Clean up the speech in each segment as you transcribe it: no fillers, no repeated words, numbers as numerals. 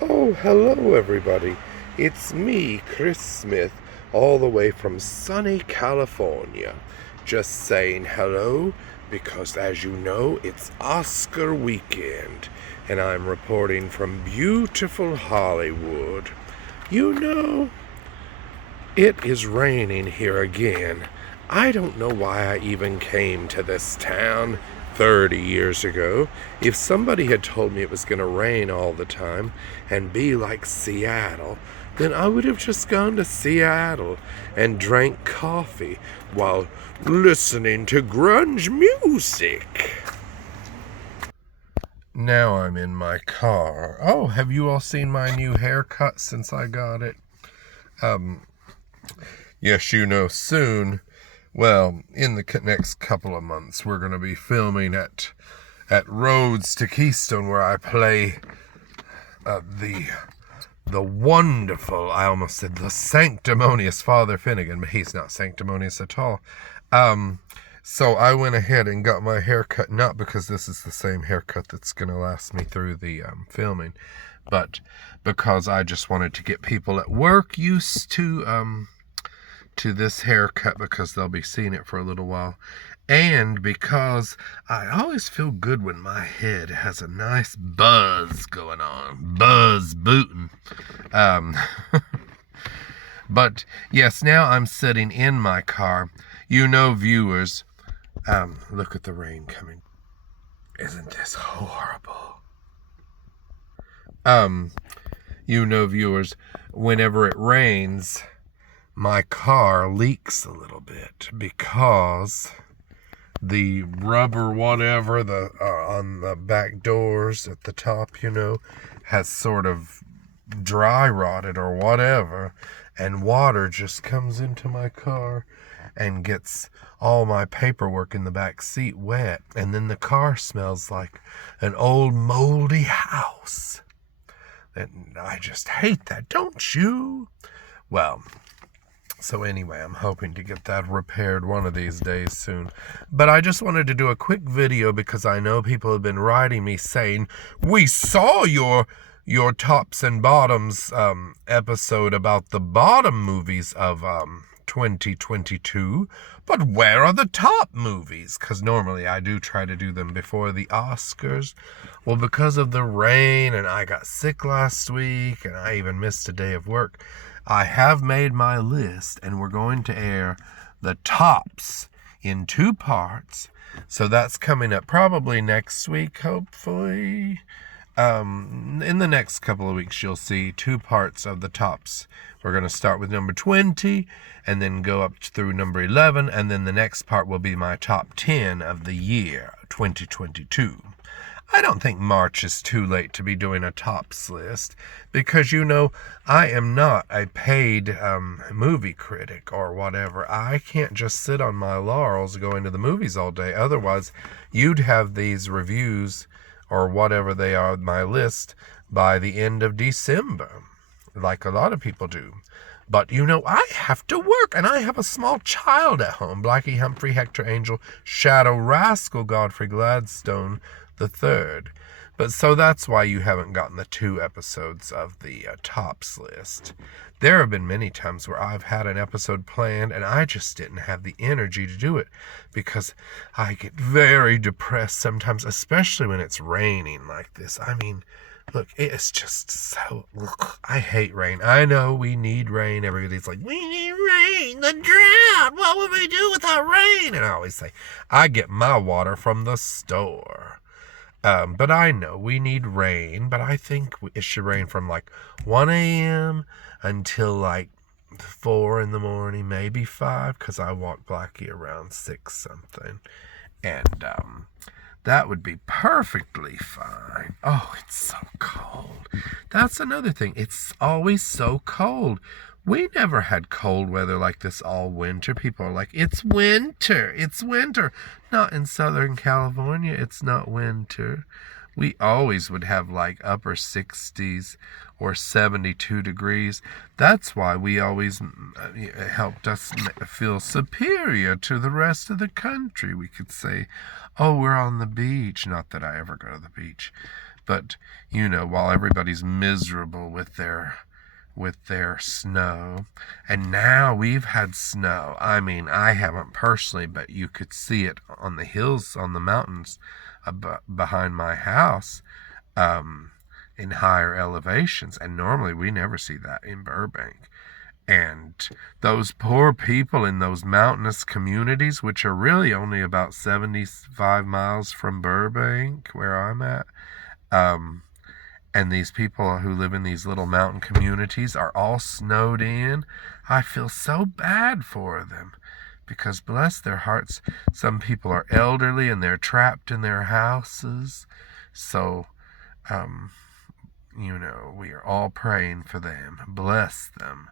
Oh, hello, everybody. It's me, Chris Smith, all the way from sunny California. Just saying hello because, as you know, it's Oscar weekend, and I'm reporting from beautiful Hollywood. You know, it is raining here again. I don't know why I even came to this town 30 years ago. If somebody had told me it was going to rain all the time and be like Seattle, then I would have just gone to Seattle and drank coffee while listening to grunge music. Now I'm in my car. Oh, have you all seen my new haircut since I got it? Um, yes, you know, soon, well, in the next couple of months, we're going to be filming at Roads to Keystone, where I play the wonderful, I almost said the sanctimonious Father Finnegan, but he's not sanctimonious at all. So I went ahead and got my haircut, not because this is the same haircut that's going to last me through the filming, but because I just wanted to get people at work used to this haircut, because they'll be seeing it for a little while, and because I always feel good when my head has a nice buzz going on, buzz booting. But yes, now I'm sitting in my car. You know, viewers, look at the rain coming. Isn't this horrible? You know, viewers, whenever it rains, my car leaks a little bit because the rubber whatever on the back doors at the top, you know, has sort of dry rotted or whatever, and water just comes into my car and gets all my paperwork in the back seat wet, and then the car smells like an old moldy house. And I just hate that, don't you? Well, so anyway, I'm hoping to get that repaired one of these days soon. But I just wanted to do a quick video because I know people have been writing me saying, we saw your tops and bottoms episode about the bottom movies of 2022, but where are the top movies? Because normally I do try to do them before the Oscars. Well, because of the rain and I got sick last week and I even missed a day of work, I have made my list, and we're going to air the tops in 2 parts. So that's coming up probably next week, hopefully. In the next couple of weeks, you'll see 2 parts of the tops. We're going to start with number 20 and then go up through number 11. And then the next part will be my top 10 of the year, 2022. I don't think March is too late to be doing a tops list because, you know, I am not a paid movie critic or whatever. I can't just sit on my laurels going to the movies all day. Otherwise, you'd have these reviews or whatever they are, my list, by the end of December, like a lot of people do. But, you know, I have to work, and I have a small child at home. Blackie, Humphrey, Hector, Angel, Shadow, Rascal, Godfrey, Gladstone, the third. But so that's why you haven't gotten the 2 episodes of the tops list. There have been many times where I've had an episode planned and I just didn't have the energy to do it because I get very depressed sometimes, especially when it's raining like this. I mean, look, it's just so... I hate rain. I know we need rain. Everybody's like, we need rain, the drought. What would we do without rain? And I always say, I get my water from the store. But I know we need rain, but I think it should rain from like 1 a.m. until like 4 in the morning, maybe 5, because I walk Blackie around 6 something. And that would be perfectly fine. Oh, it's so cold. That's another thing. It's always so cold. We never had cold weather like this all winter. People are like, it's winter. It's winter. Not in Southern California. It's not winter. We always would have like upper 60s or 72 degrees. That's why we always helped us feel superior to the rest of the country. We could say, oh, we're on the beach. Not that I ever go to the beach. But, while everybody's miserable with their snow, and now we've had snow. I mean, I haven't personally, but you could see it on the hills, on the mountains behind my house, in higher elevations. And normally we never see that in Burbank. And those poor people in those mountainous communities, which are really only about 75 miles from Burbank, where I'm at, and these people who live in these little mountain communities are all snowed in. I feel so bad for them because, bless their hearts, some people are elderly and they're trapped in their houses. So, we are all praying for them. Bless them.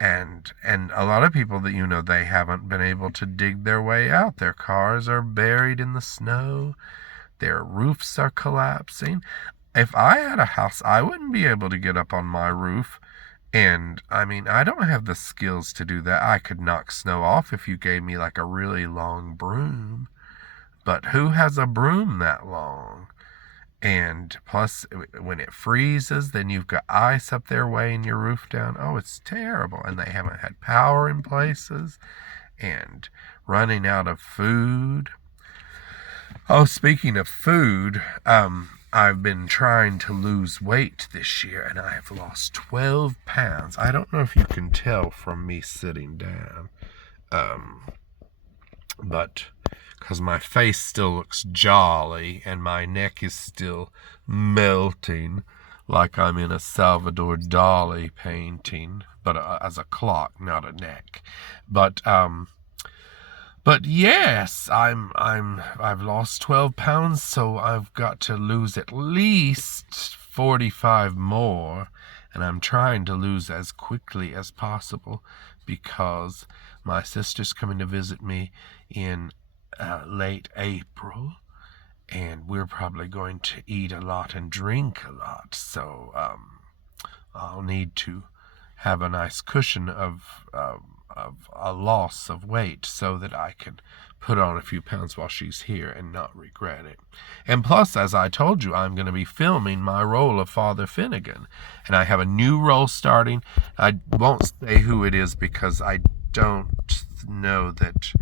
And a lot of people that, they haven't been able to dig their way out. Their cars are buried in the snow. Their roofs are collapsing. If I had a house, I wouldn't be able to get up on my roof. And, I mean, I don't have the skills to do that. I could knock snow off if you gave me like a really long broom. But who has a broom that long? And plus, when it freezes, then you've got ice up there weighing your roof down. Oh, it's terrible. And they haven't had power in places. And running out of food. Oh, speaking of food, I've been trying to lose weight this year, and I have lost 12 pounds. I don't know if you can tell from me sitting down, but because my face still looks jolly, and my neck is still melting like I'm in a Salvador Dali painting, but as a clock, not a neck. But yes, I've lost 12 pounds, so I've got to lose at least 45 more, and I'm trying to lose as quickly as possible because my sister's coming to visit me in late April, and we're probably going to eat a lot and drink a lot, so I'll need to have a nice cushion of a loss of weight so that I can put on a few pounds while she's here and not regret it. And plus, as I told you, I'm going to be filming my role of Father Finnegan, and I have a new role starting. I won't say who it is because I don't know that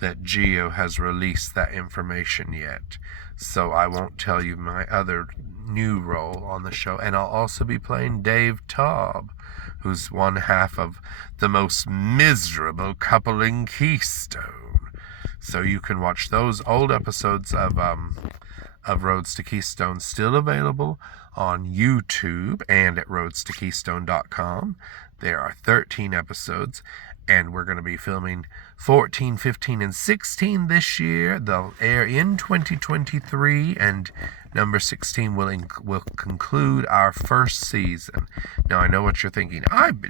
Gio has released that information yet, so I won't tell you my other new role on the show. And I'll also be playing Dave Taub, who's one half of the most miserable couple in Keystone. So you can watch those old episodes of Roads to Keystone, still available on YouTube and at roadstokeystone.com. There are 13 episodes, and we're going to be filming 14, 15, and 16 this year. They'll air in 2023, and number 16 will conclude our first season. Now, I know what you're thinking.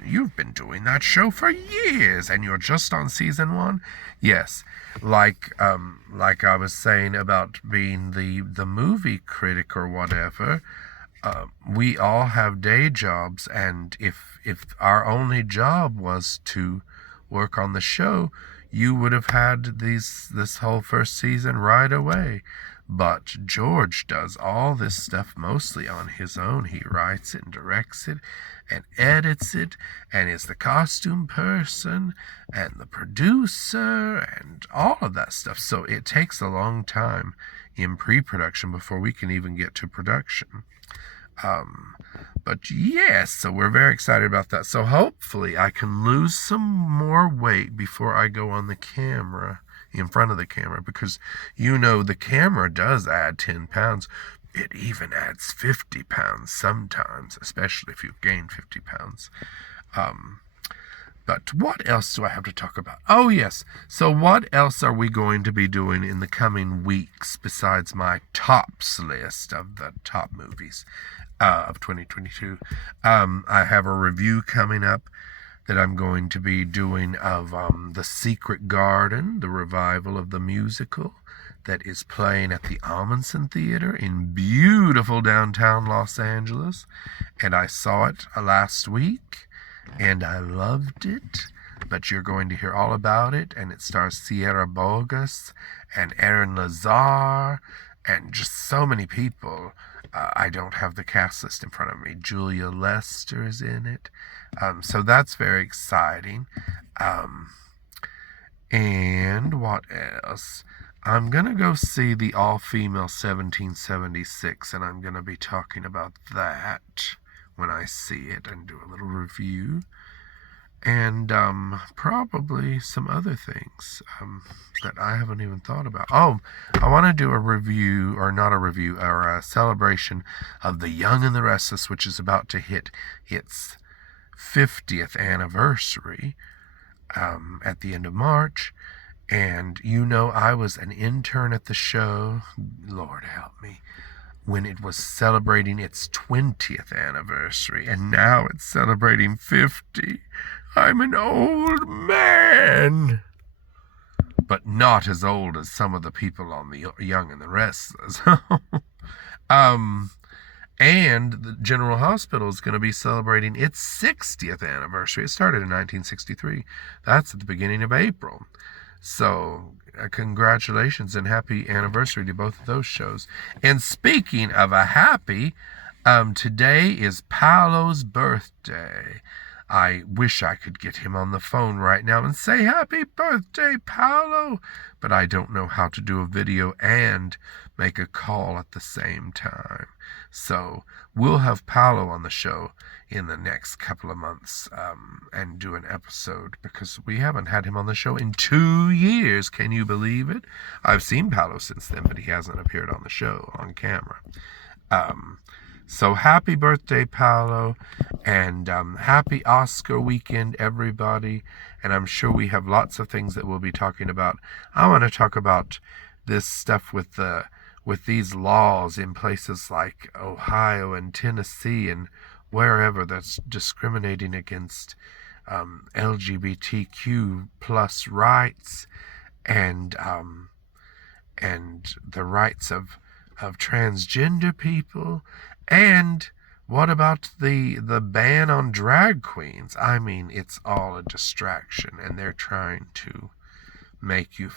You've been doing that show for years, and you're just on season 1? Yes, like I was saying about being the movie critic or whatever. We all have day jobs, and if our only job was to work on the show, you would have had this whole first season right away. But George does all this stuff mostly on his own. He writes it and directs it and edits it and is the costume person and the producer and all of that stuff. So it takes a long time in pre-production before we can even get to production. But yes, so we're very excited about that. So hopefully I can lose some more weight before I go on the camera, in front of the camera, because the camera does add 10 pounds. It even adds 50 pounds sometimes, especially if you've gained 50 pounds. But what else do I have to talk about? Oh, yes. So what else are we going to be doing in the coming weeks besides my tops list of the top movies of 2022? I have a review coming up that I'm going to be doing of The Secret Garden, the revival of the musical that is playing at the Amundsen Theater in beautiful downtown Los Angeles. And I saw it last week, and I loved it. But you're going to hear all about it, and it stars Sierra Bogas and Aaron Lazar and just so many people. I don't have the cast list in front of me. Julia Lester is in it. So that's very exciting. And what else? I'm going to go see the all-female 1776, and I'm going to be talking about that when I see it and do a little review. And probably some other things that I haven't even thought about. Oh, I want to do a review, or not a review, or a celebration of The Young and the Restless, which is about to hit its 50th anniversary at the end of March. And I was an intern at the show, Lord help me, when it was celebrating its 20th anniversary, and now it's celebrating 50. I'm an old man, but not as old as some of the people on The Young and the Restless. And the General Hospital is going to be celebrating its 60th anniversary. It started in 1963. That's at the beginning of April. So, congratulations and happy anniversary to both of those shows. And speaking of a happy, today is Paolo's birthday. I wish I could get him on the phone right now and say, happy birthday, Paolo. But I don't know how to do a video and make a call at the same time. So we'll have Paolo on the show in the next couple of months and do an episode, because we haven't had him on the show in 2 years. Can you believe it? I've seen Paolo since then, but he hasn't appeared on the show on camera. So happy birthday, Paolo, and happy Oscar weekend, everybody. And I'm sure we have lots of things that we'll be talking about. I want to talk about this stuff with these laws in places like Ohio and Tennessee and wherever that's discriminating against LGBTQ plus rights and the rights of transgender people. And what about the ban on drag queens? I mean, it's all a distraction, and they're trying to make you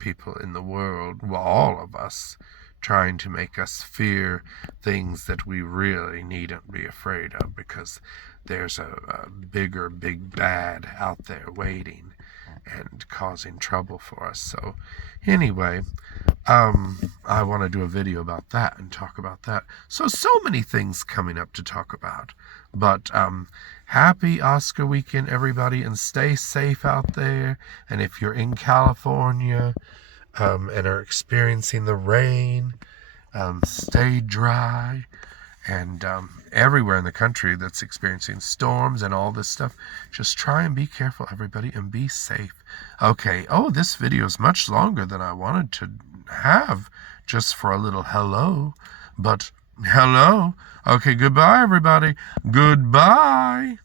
people in the world, well, all of us, trying to make us fear things that we really needn't be afraid of, because there's a big bad out there waiting and causing trouble for us. So anyway, I want to do a video about that and talk about that. So many things coming up to talk about. But happy Oscar weekend, everybody, and stay safe out there. And if you're in California and are experiencing the rain, stay dry. And everywhere in the country that's experiencing storms and all this stuff, just try and be careful, everybody, and be safe. Okay, this video is much longer than I wanted to have, just for a little hello. But hello. Okay, goodbye, everybody. Goodbye.